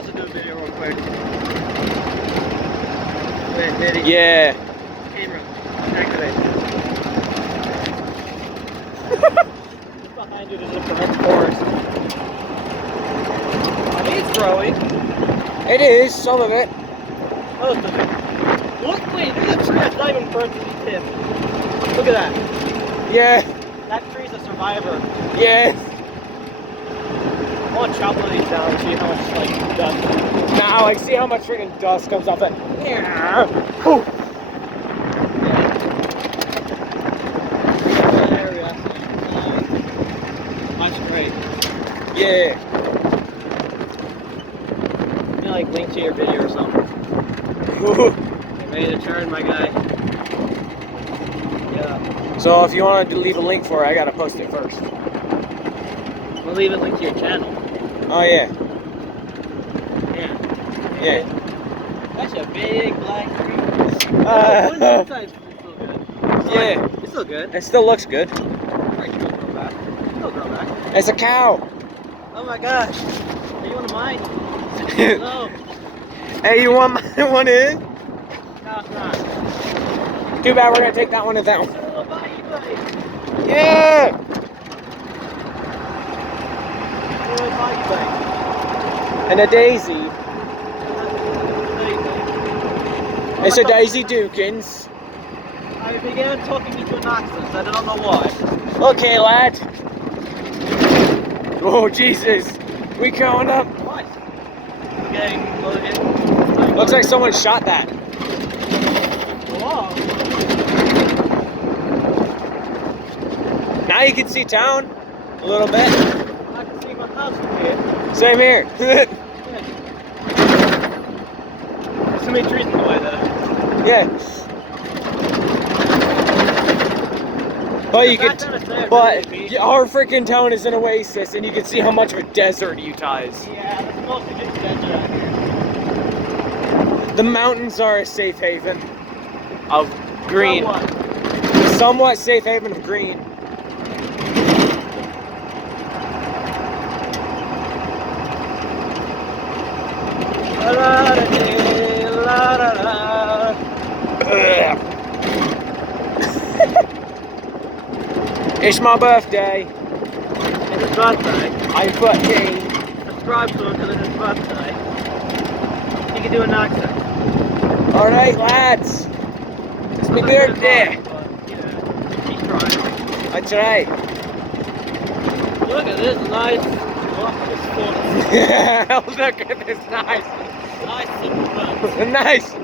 also do a video real quick. Wait, Nitty. Yeah. Camera. Activate. Behind you there's a burnt forest. I mean, it's growing. It is, some of it. Most of it. Look, wait, look at the tree that's not even burnt to the tip. Look at that. Yeah. That tree's a survivor. Yeah. I want to chop one of these down and see how much, like, dust. Now, like, see how much freaking dust comes off it. Yeah. Whew. That's great. Yeah. You know, like link to your video or something. Get ready to turn, my guy. Yeah. So if you wanted to leave a link for it, I gotta post it first. We'll leave a link to your channel. Oh yeah. Yeah. Yeah. That's a big black tree. Yeah. It's still good. It still looks good. Right, it'll grow back. It'll grow back. It's a cow. Oh my gosh. Are you one of mine? No. Hey, you want one in? No, it's not. Too bad we're gonna take that one and that one. It's a little bitey buddy. Yeah. Little bitey buddy. And a daisy. It's a Daisy Dukins. I began talking into an accent, I don't know why. Okay, lad. Oh, Jesus. We going up. What? Getting loaded. Looks like someone shot that. Whoa. Now you can see town a little bit. I can see my house from here. Same here. There's so many trees in the way though. Yeah. But you could, but our freaking town is an oasis, and you can see how much of a desert Utah is. Yeah, that's mostly just desert out here. The mountains are a safe haven of green. Somewhat. Somewhat safe haven of green. It's my birthday. It's his birthday. I'm 14. Subscribe to him because it's his birthday. You can do an accent. Alright, lads. It's my birthday. He's trying. That's right. Look at this nice this forest. Yeah, look at this nice. Nice simple birds. Nice.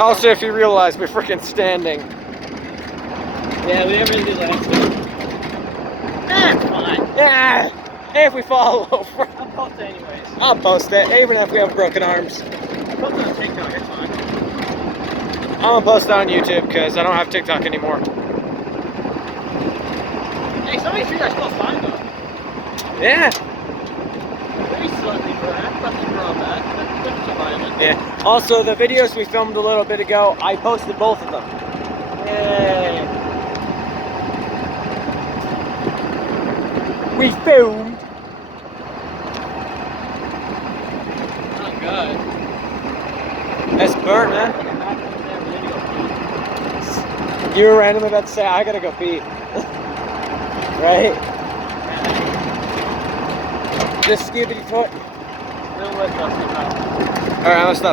Also, if you realize we're freaking standing. Yeah, we didn't really do that. That's fine. Yeah. If we fall over. I'll post it anyways. I'll post it, even if we have broken arms. I'll post it on TikTok, it's fine. I'm gonna post it on YouTube because I don't have TikTok anymore. Hey, some of these trees are still fine though. Yeah. Very slightly burnt, but they grow back. That's surviving. Yeah. Also, the videos we filmed a little bit ago, I posted both of them. Yay. We filmed. Not good. It's burnt, man. You were randomly about to say, I gotta go pee. Right? Just skibidi foot. Alright, Alright, let's stop.